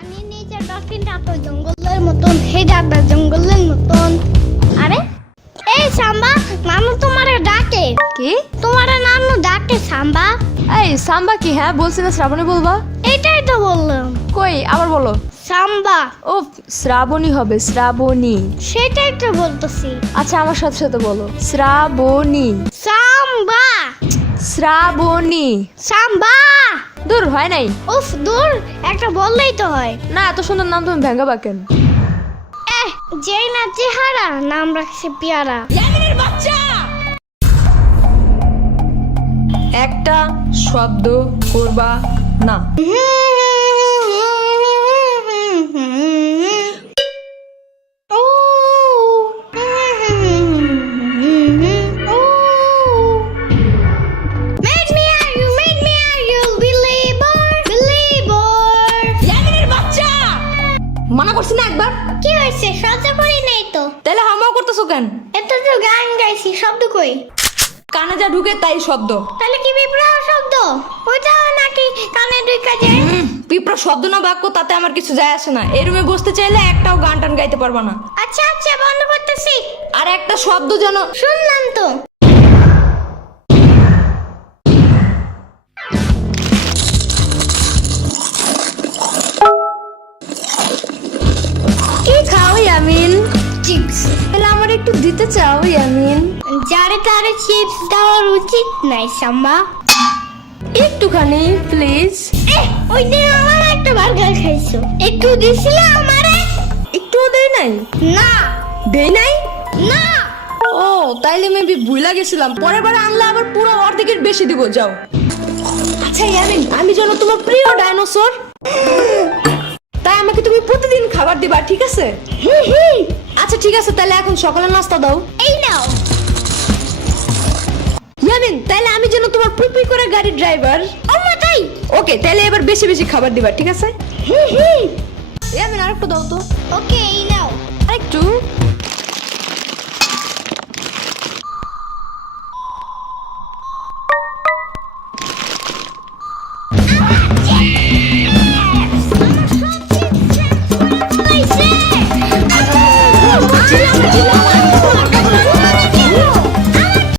পানি নিচে ডলফিনটা তো জঙ্গলের মতন, হেডাটা জঙ্গলের মতন। আরে এই সাম্বা, নানু তোমারে ডাকে। কি? তোমারে নানু ডাকে সাম্বা। এই সাম্বা কি? হ্যাঁ বলছি না শ্রাবণী বলবা। এটাই তো বললাম। কই আবার বলো। সাম্বা। ও শ্রাবণী হবে, শ্রাবণী। সেটাই তো বলতেছি। আচ্ছা আমার সাথে সাথে বলো, শ্রাবণী। সাম্বা। শ্রাবণী। সাম্বা। দূর হয় নাই। উফ দূর, একটা বললেই তো হয়। না এত সুন্দর নাম তুমি ভেঙ্গাবা কেন? যেই না চেহারা, নাম রাখছে পেয়ারা। একটা শব্দ করবা না। মানা করছি না একবার? কি হয়েছে? শব্দ করি নাই তো। তাহলে হামাও করতেছো কেন? এটা তো গান গাইছি, শব্দ কই? কানে যা ঢুকে তাই শব্দ। তাহলে কি বিপ্লব শব্দ? ওইটা নাকি কানে ঢুকা যায়? পিঁপড়া শব্দ না বাক্য তাতে আমার কিছু যায় আসে না। এই রুমে বসতে চাইলে একটাও গান টান গাইতে পারবা না। আচ্ছা আচ্ছা, বন্ধ করতেছি। আর একটা শব্দ যেন শুনলাম তো। কি খাও ইয়ামিন? চিপস। তাহলে আমার একটু দিতে চাও ইয়ামিন? যারে তারে চিপস দেওয়ার উচিত নাই সাম্বা। একটুখানি প্লিজ। ওই দিন আমার একটা বার্গার খাইছো, একটু দিছিলে আমারে? একটুও দেই নাই? না দেই নাই? না। ও তাইলে মেবি ভুলা গেছিলাম। পরের বার আনলে আবার পুরো অর্ধেকের বেশি দিব। যাও। আচ্ছা ইয়ামিন, আমি যেন তোমার প্রিয় ডাইনোসর, তাই আমাকে তুমি প্রতিদিন খাবার দিবা, ঠিক আছে? আচ্ছা ঠিক আছে, তাহলে এখন সকালের নাস্তা দাও। এই নাও। ইয়ামিন, তাহলে আমি যেন তোমার পুপি করে গাড়ির ড্রাইভার। ওমা তাই? ওকে, তাহলে এবার বেশি বেশি খাবার দিবা, ঠিক আছে? ইয়ামিন আরেকটু দাও তো। ওকে, এই নাও।